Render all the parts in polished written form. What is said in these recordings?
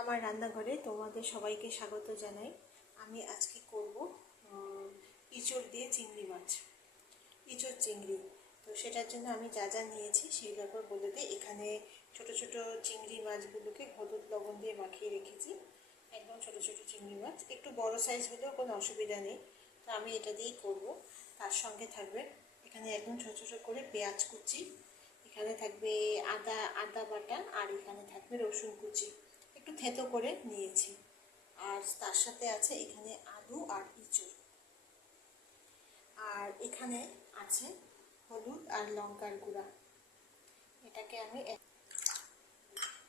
আমার রান্নাঘরে তোমাদের সবাইকে স্বাগত জানাই। আমি আজকে করব ইঁচড় দিয়ে চিংড়ি মাছ, ইঁচড় চিংড়ি। তো সেটার জন্য আমি যা যা নিয়েছি সেগুলো একবার বলে দিই। এখানে ছোট ছোট চিংড়ি মাছগুলোকে হলুদ লবণ দিয়ে মাখিয়ে রেখেছি। একদম ছোট ছোট চিংড়ি মাছ, একটু বড় সাইজ হলেও কোনো অসুবিধা নেই। তো আমি এটা দিয়েই করব। তার সঙ্গে থাকবে এখানে একদম ছোট ছোট করে পেঁয়াজ কুচি, এখানে থাকবে আদা বাটা, আর এখানে থাকবে রসুন কুচি, একটু থেতো করে নিয়েছি। আর তার সাথে আছে এখানে আলু আর ইঁচড়, আর এখানে আছে হলুদ আর লঙ্কার গুঁড়া। এটাকে আমি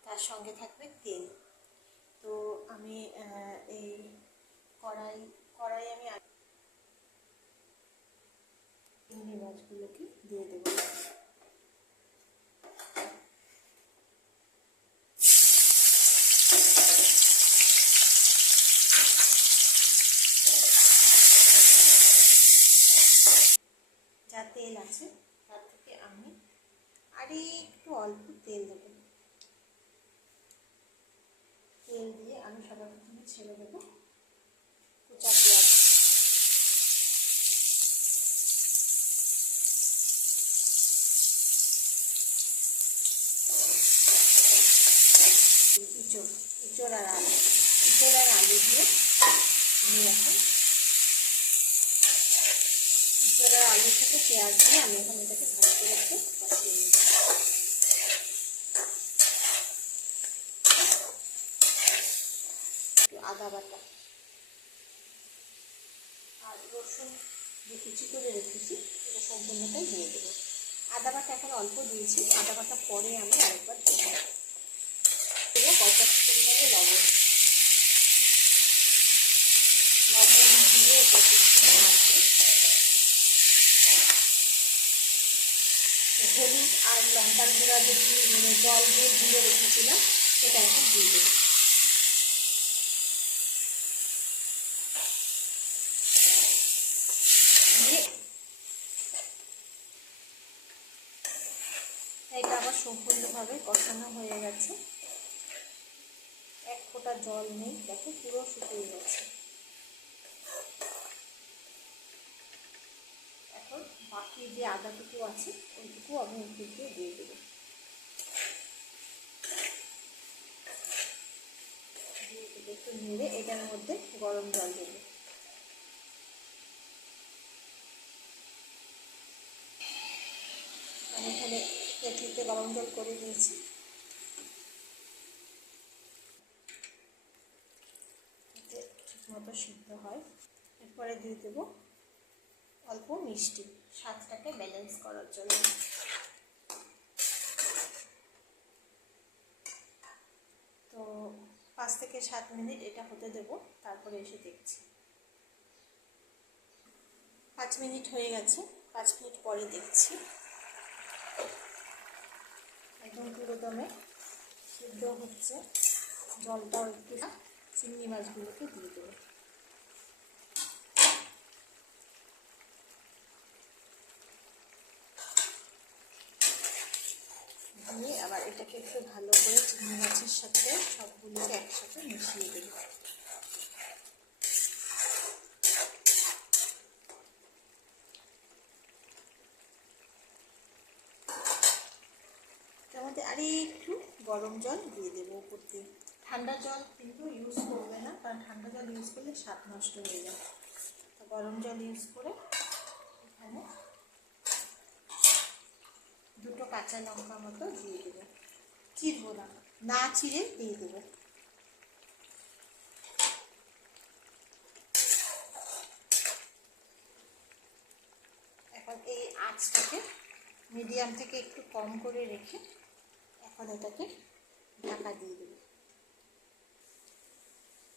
তার সঙ্গে থাকবে তেল। তো আমি এই কড়াই আমি চিংড়ি মাছগুলোকে দিয়ে দেবো। যা তেল আছে তার থেকে আমি আর একটু অল্প তেল দেবো। তেল দিয়ে আমি সবার প্রথমে ছেড়ে দেবো কুচা পেঁয়াজ। ইঁচড় আর আলু দিয়ে আমি এখন ইঁচড় আর আলুর সাথে পেঁয়াজ দিয়ে আমি এখন এটাকে ভালো করে একটু কষিয়ে নেব। আদা বাটা আর রসুন যে কুচি করে রেখেছি এটা সম্পূর্ণটাই দিয়ে দেবো। আদা বাটা এখন অল্প দিয়েছি, আদা বাটা পরে আমি আরেকবার দেবো। পর্যাপ্ত পরিমাণে লবণ দিয়ে এটাকে নাড়বো। হলুদ আর লঙ্কার গুঁড়া যে জল দিয়ে ধুয়ে রেখেছিলাম সেটা এখন দিয়ে দেবো। এটা আবার সম্পূর্ণভাবে কষানো হয়ে গেছে, এক ফোঁটা জল নেই, দেখো পুরো শুকিয়ে গেছে। এখন বাকি যে আদাটুকু আছে ওইটুকু আমি একটু দিয়ে দেবো। একটু নেড়ে এটার মধ্যে গরম জল দেবো। আমি এখানে কেটলিতে গরম জল করে দিয়েছি। এতে ঠিকমতো সিদ্ধ হয়। এরপরে দিয়ে দেবো অল্প মিষ্টি, স্বাদটাকে ব্যালেন্স করার জন্য। তো 5 থেকে 7 মিনিট এটা হতে দেব, তারপরে এসে দেখছি। 5 মিনিট হয়ে গেছে, 5 মিনিট পরে দেখছি একদম পুরো দমে সিদ্ধ হচ্ছে। জলটাও একটু, চিংড়ি মাছগুলোকে দিয়ে দেবো। দিয়ে আবার এটাকে একটু ভালো করে চিংড়ি মাছের সাথে সবগুলোকে একসাথে মিশিয়ে দেব। তার মধ্যে আর একটু গরম জল দিয়ে দেবো উপর দিয়ে। ঠান্ডা জল কিন্তু ইউজ করবে না, কারণ ঠান্ডা জল ইউজ করলে স্বাদ নষ্ট হয়ে যায়। তো গরম জল ইউজ করে এখানে 2টো কাঁচা লঙ্কা মতো দিয়ে দেবো। চিরবো না, না চিড়ে দিয়ে দেবো। এখন এই আঁচটাকে মিডিয়াম থেকে একটু কম করে রেখে এখন এটাকে ঢাকা দিয়ে দেবো।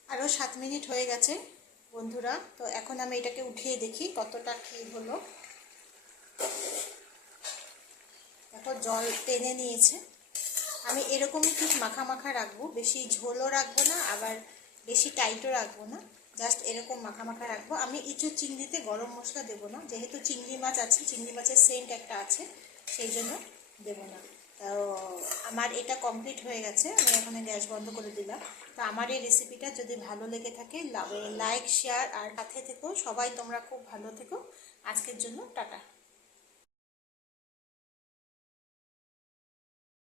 আরও 7 মিনিট হয়ে গেছে বন্ধুরা। তো এখন আমি এটাকে উঠিয়ে দেখি কতটা কী হলো। দেখো জল টেনে নিয়েছে। আমি এরকমই ঠিক মাখা মাখা রাখবো, বেশি ঝোলও রাখবো না আবার বেশি টাইটও রাখবো না, জাস্ট এরকম মাখা মাখা রাখবো। আমি ইঁচড় চিংড়িতে গরম মশলা দেবো না, যেহেতু চিংড়ি মাছ আছে, চিংড়ি মাছের সেন্ট একটা আছে, সেই জন্য দেবো না। তো আমার এটা কমপ্লিট হয়ে গেছে, আমি এখানে গ্যাস বন্ধ করে দিলাম। তো আমার এই রেসিপিটা যদি ভালো লেগে থাকে লাইক শেয়ার আর সাথে থেকো, সবাই তোমরা খুব ভালো থেকো। আজকের জন্য টাটা।